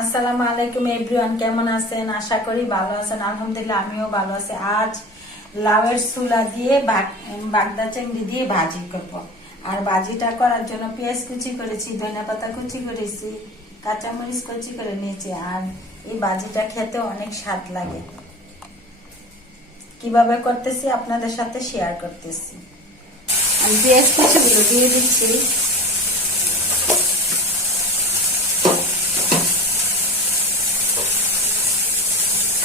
আসসালামু আলাইকুম এভরিওয়ান, কেমন আছেন? আশা করি ভালো আছেন। আলহামদুলিল্লাহ আমিও ভালো আছি। আজ লাউয়ের সুলা দিয়ে বাগদা চিংড়ি দিয়ে ভাজি করব। আর ভাজিটা করার জন্য পেঁয়াজ কুচি করেছি, ধনিয়া পাতা কুচি করেছি, কাঁচামরিচ কুচি করে নিয়েছি। আর এই ভাজিটা খেতে অনেক স্বাদ লাগে। কিভাবে করতেছি আপনাদের সাথে শেয়ার করতেছি। আমি পেঁয়াজ কুচিগুলো দিয়ে দিচ্ছি।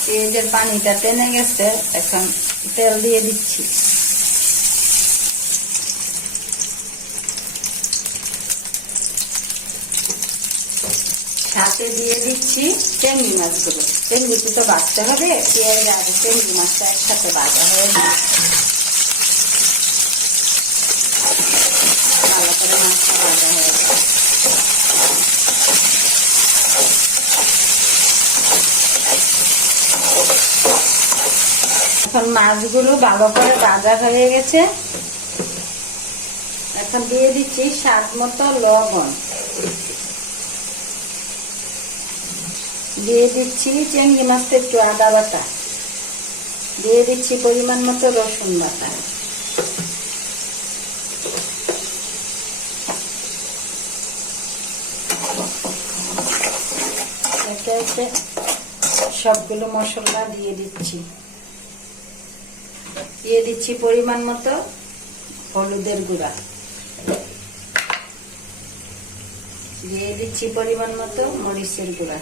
পেঁয়াজের পানিটা টেনে গেছে, এখন তেল দিয়ে দিচ্ছি। সাথে দিয়ে দিচ্ছি চিংড়ি মাছগুলো। চিংড়িটি তো ভাজতে হবে, পেঁয়াজ আর চিংড়ি মাছটা একসাথে ভাজা হয়ে যায়। ভালো করে মাছটা ভাজা হয়ে যায়। এখন মাছগুলো ভালো করে ভাজা হয়ে গেছে। এখন দিয়ে দিচ্ছি স্বাদ মতো লবণ, দিয়ে দিচ্ছি চিংড়ি মাছটা একটু আদা বাটা, দিয়ে দিচ্ছি পরিমাণ মতো রসুন বাটা। একে একে সবগুলো মশলা দিয়ে দিচ্ছি। দিয়ে দিচ্ছি পরিমাণ মতো হলুদের গুঁড়া, দিয়ে দিচ্ছি পরিমাণ মতো মরিচের গুঁড়া।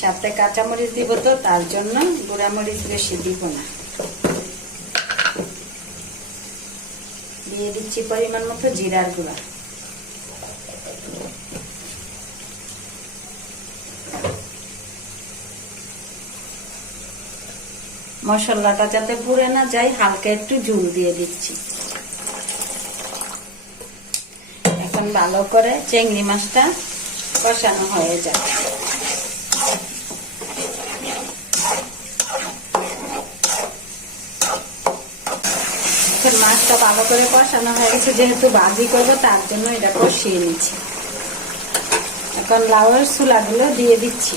সাথে কাঁচামরিচ দিব, তো তার জন্য গুঁড়া মরিচ বেশি দিব না। দিয়ে দিচ্ছি পরিমাণ মতো জিরার গুঁড়া। মশলাটা যাতে পুড়ে না যায়, হালকা একটু ঝুল দিয়ে দিচ্ছি। এখন ভালো করে চিংড়ি মাছটা কষানো হয়ে যায়। এখন মাছটা ভালো করে কষানো হয়ে গেছে, যেহেতু ভাজি করবো তার জন্য এটা কষিয়ে নিচ্ছি। এখন লাউয়ের ছোলাগুলো দিয়ে দিচ্ছি।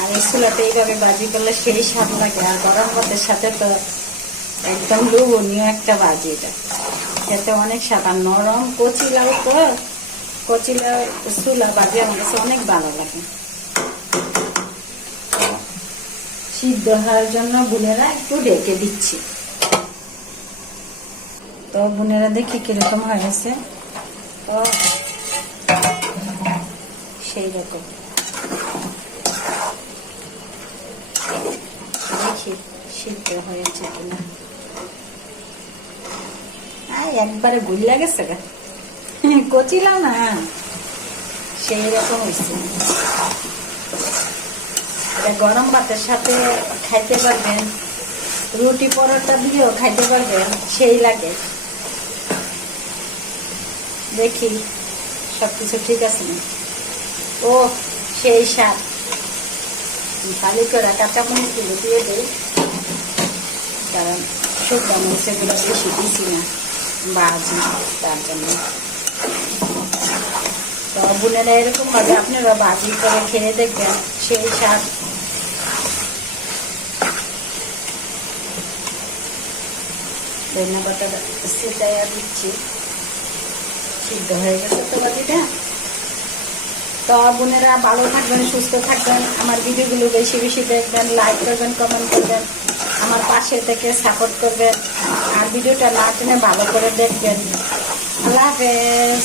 আর এই ছোলাটা এইভাবে ভাজি করলে সেই স্বাদ লাগে। আর গরম ভাতের সাথে তো একদম লোভনীয় একটা ভাজি, এটা খেতে অনেক স্বাদ। আর নরম কচি লাউ, তো কচি লাউ ছোলা ভাজি আমার কাছে অনেক ভালো লাগে। সিদ্ধ হওয়ার জন্য বোনেরা একটু ঢেকে দিচ্ছি। তো বোনেরা দেখি কিরকম হয়েছে, তো সেই রকম দেখি সিদ্ধ হয়েছে কিনা। একবারে গুলিয়া গেছে গা, কচিলাম না, সেই রকম হয়েছে। এটা গরম ভাতের সাথে খাইতে পারবেন, রুটি পরোটা দিয়েও খাইতে পারবেন, সেই লাগে। দেখি সবকিছু ঠিক আছে না? ও সেই স্বাদ। খালি করে কাঁচামরিচ গুলো দিয়ে দেই, কারণ শুকনো মরিচগুলো বেশি দিছি না ভাজি, তার জন্য। তো বোনেরা এরকম ভাবে আপনারা ভাজি করে খেয়ে দেখবেন, সেই স্বাদ। ধন্যবাদ সেটাই দিচ্ছি। সিদ্ধ হয়ে গেছে তো ভাজিটা। তো বোনেরা ভালো থাকবেন, সুস্থ থাকবেন, আমার ভিডিওগুলো বেশি বেশি দেখবেন, লাইক করবেন, কমেন্ট করবেন, আমার পাশে থেকে সাপোর্ট করবেন। আর ভিডিওটা না টেনে ভালো করে দেখবেন। আল্লাহ হাফেজ।